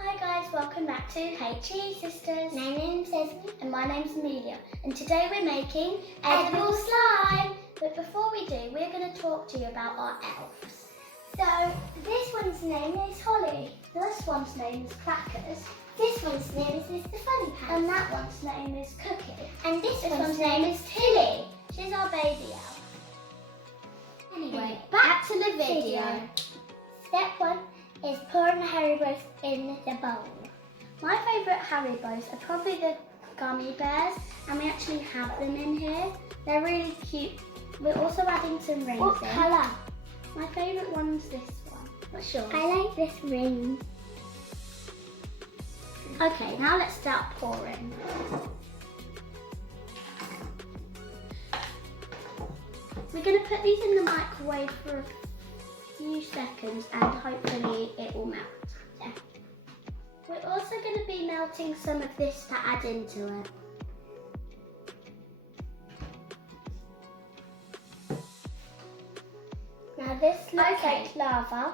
Hi guys, welcome back to H.E.E. Sisters. My name's Esme. And my name's Amelia. And today we're making edible slime. But before we do, we're going to talk to you about our elves. So this one's name is Holly. This one's name is Crackers. This one's name is Mr. Funny Pants. And that one's name is Cookie. And this one's name is Tilly. She's our baby elf. Anyway, back to the video. Step 1 is pouring the Haribos in the bowl. My favourite Haribos are probably the gummy bears, and we actually have them in here. They're really cute. We're also adding some rings What in. colour? My favourite one's this one. What's yours? I like this ring. Okay, now let's start pouring. We're going to put these in the microwave for a few seconds and hopefully it will melt. Yeah. We're also going to be melting some of this to add into it. Now this looks like lava.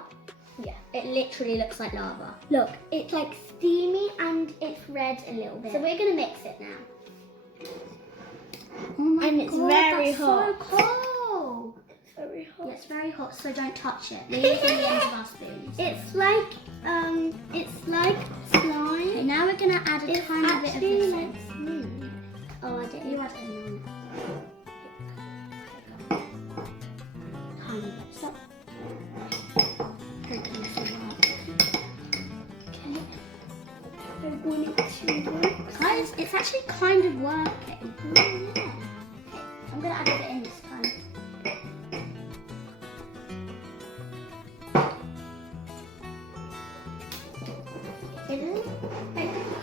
Yeah, it literally looks like lava. Look, it's like steamy and it's red a little bit. So we're going to mix it now. Oh my And it's God, very that's hot. so cold. It's very hot. Yeah, it's very hot, so don't touch it. We're using the ends of our spoons. It's like slime. Okay, now we're going to add a It's tiny bit of actually this like in. smooth. Oh, I didn't. You add it in on it. Tiny bit. Stop. Okay. I want it to work. Guys, it's actually kind of working. Oh, yeah. Okay, I'm going to add a bit in this time.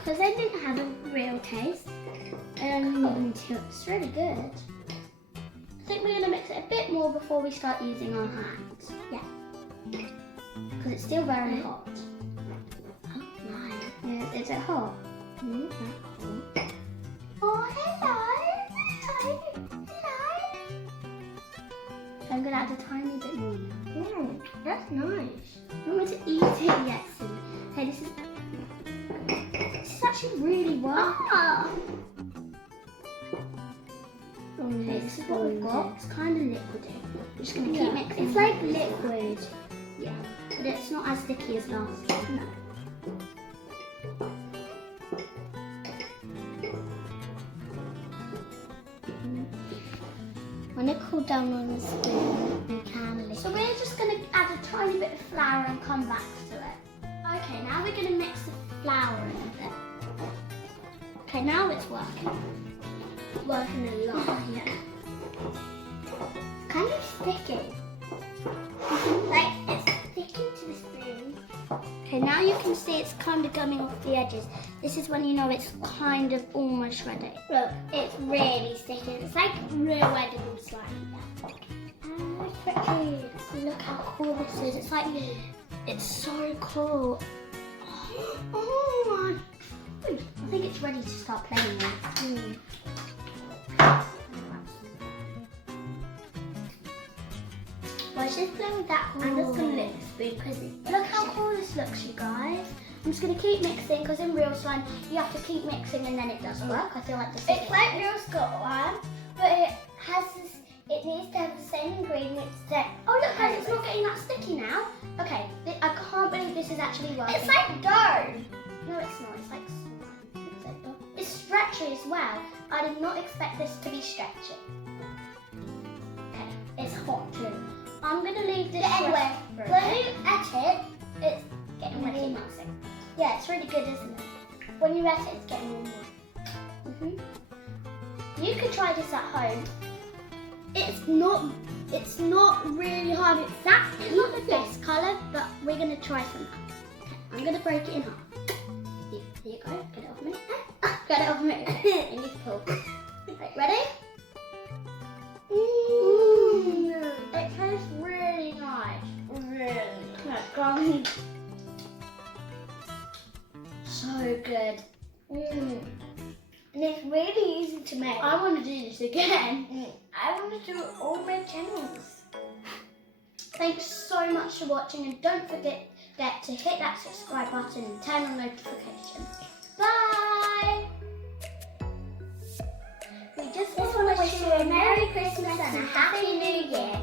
Because I didn't have a real taste. It's really good. I think we're going to mix it a bit more before we start using our hands. Yeah. Because it's still very hot. Oh my. Yeah, is it hot? Mm. Oh, hello. Hello. Hello. I'm going to add a tiny bit more now. Mm, that's nice. I don't want to eat it yet. Okay, this is actually really working. Ah. Okay, this is what we've got. It's kind of liquidy. We're just going to keep mixing. It's like liquid. Yeah, but it's not as sticky as last time. No. When it cooled down on the spoon, you can lick. So we're just going to add a tiny bit of flour and come back to it. Okay, now we're going to mix the flour in a bit. Okay, now it's working. Working a lot. Yeah. Kind of sticky. Like it's sticking to the spoon. Okay, now you can see it's kind of gumming off the edges. This is when you know it's kind of almost ready. Look, it's really sticky. It's like real edible slime. Oh, it's pretty. Look how cool this is. It's like, it's so cool. Oh my. I think it's ready to start playing with. Well, she's playing with that. I'm just going to lick the spoon because Look how cool this looks, you guys. I'm just going to keep mixing because in real slime, you have to keep mixing and then it does work. I feel like this it's like real slime, but it has this. It needs to have the same ingredients that. Oh look guys, it's not getting that sticky now. Okay, I can't believe this is actually working. It's like dough. No, it's not. It's like slime. It's like dough. It's stretchy as well. I did not expect this to be stretchy. Okay, it's hot too. I'm going to leave this Anyway, for a when bit. you at it, it's getting Really really nice. Yeah, it's really good, isn't it? When you at it, it's getting warmer. You could try this at home. It's not really hard. It's not the best colour, but we're going to try some. Okay, I'm going to break it in half. Here you go. Get it off me. Get it off me. And you pull. Right, ready? It tastes really nice. Really? Like gummy. So good. And it's really easy to make. I want to do this again. I want to do all my channels. Thanks so much for watching, and don't forget forget to hit that subscribe button and turn on notifications. Bye! We just want to wish you a Merry Christmas and a Happy New Year.